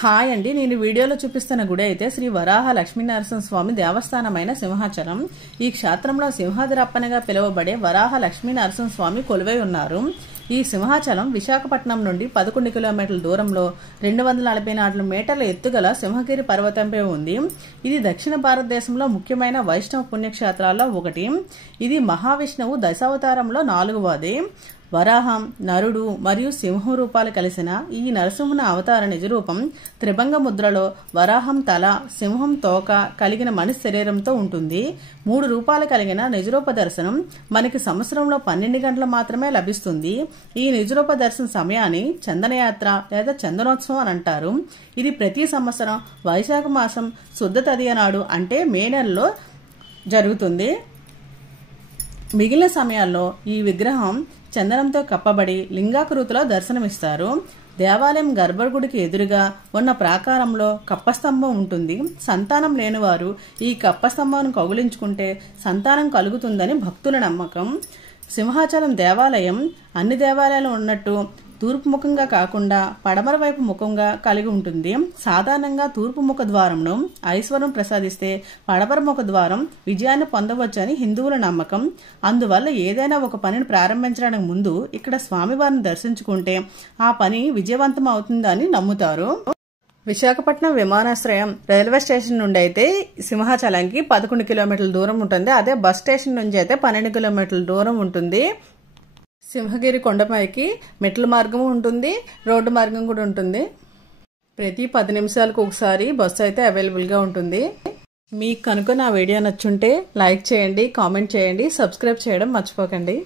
Hi అండి, నేను వీడియోలో చూపిస్తున్న గుడి అయితే శ్రీ వరాహ లక్ష్మీనరసింహస్వామి దేవస్థానమైన సింహాచలం. ఈ క్షేత్రంలో సింహాద్రప్పనగా పిలువబడే వరాహ లక్ష్మీనరసింహస్వామి కొలువై ఉన్నారు. ఈ సింహాచలం విశాఖపట్నం నుండి 11 కిలోమీటర్ల దూరంలో 244 మీటర్ల ఎత్తుగల సింహగిరి పర్వతంపై ఉంది. ఇది దక్షిణ భారతదేశంలో ముఖ్యమైన వైష్ణవ పుణ్యక్షేత్రాల్లో ఒకటి. ఇది మహావిష్ణువు దశావతారంలో 4వది. వరాహం, నరుడు మరియు సింహం రూపాలు కలిసిన ఈ నరసింహుని అవతార నిజరూపం త్రిభంగ ముద్రలో వరాహం తల, సింహం తోక కలిగిన మనిషి శరీరంతో ఉంటుంది. 3 రూపాలు కలిగిన నిజరూప దర్శనం మనకి సంవత్సరంలో 12 గంటలు మాత్రమే లభిస్తుంది. ఈ నిజరూప దర్శన సమయాన్ని చందనయాత్ర లేదా చందనోత్సవం అని అంటారు. ఇది ప్రతి సంవత్సరం వైశాఖ మాసం శుద్ధ తదియ నాడు అంటే మే నెలలో జరుగుతుంది. మిగిలిన సమయాల్లో ఈ విగ్రహం చందనంతో కప్పబడి లింగాకృతిలో దర్శనమిస్తారు. దేవాలయం గర్భగుడికి ఎదురుగా ఉన్న ప్రాకారంలో కప్పస్తంభం ఉంటుంది. సంతానం లేనివారు ఈ కప్పస్తంభాన్ని కౌగిలించుకుంటే సంతానం కలుగుతుందని భక్తుల నమ్మకం. సింహాచలం దేవాలయం అన్ని దేవాలయాలు ఉన్నట్టు తూర్పు ముఖంగా కాకుండా పడమర వైపు ముఖంగా కలిగి ఉంటుంది. సాధారణంగా తూర్పు ముఖ ద్వారంను ఐశ్వర్యం ప్రసాదిస్తే పడమర ముఖ ద్వారం విజయాన్ని పొందవచ్చని హిందువుల నమ్మకం. అందువల్ల ఏదైనా ఒక పనిని ప్రారంభించడానికి ముందు ఇక్కడ స్వామివారిని దర్శించుకుంటే ఆ పని విజయవంతం అవుతుందని నమ్ముతారు. విశాఖపట్నం విమానాశ్రయం రైల్వే స్టేషన్ నుండి అయితే సింహాచలంకి 11 కిలోమీటర్ల దూరం ఉంటుంది. అదే బస్ స్టేషన్ నుంచి అయితే 12 కిలోమీటర్ల దూరం ఉంటుంది. సింహగిరి కొండపైకి మెట్ల మార్గం ఉంటుంది, రోడ్డు మార్గం కూడా ఉంటుంది. ప్రతి 10 నిమిషాలకు ఒకసారి బస్సు అయితే అవైలబుల్గా ఉంటుంది. మీకు కనుక నా వీడియో నచ్చుంటే లైక్ చేయండి, కామెంట్ చేయండి, సబ్స్క్రైబ్ చేయడం మర్చిపోకండి.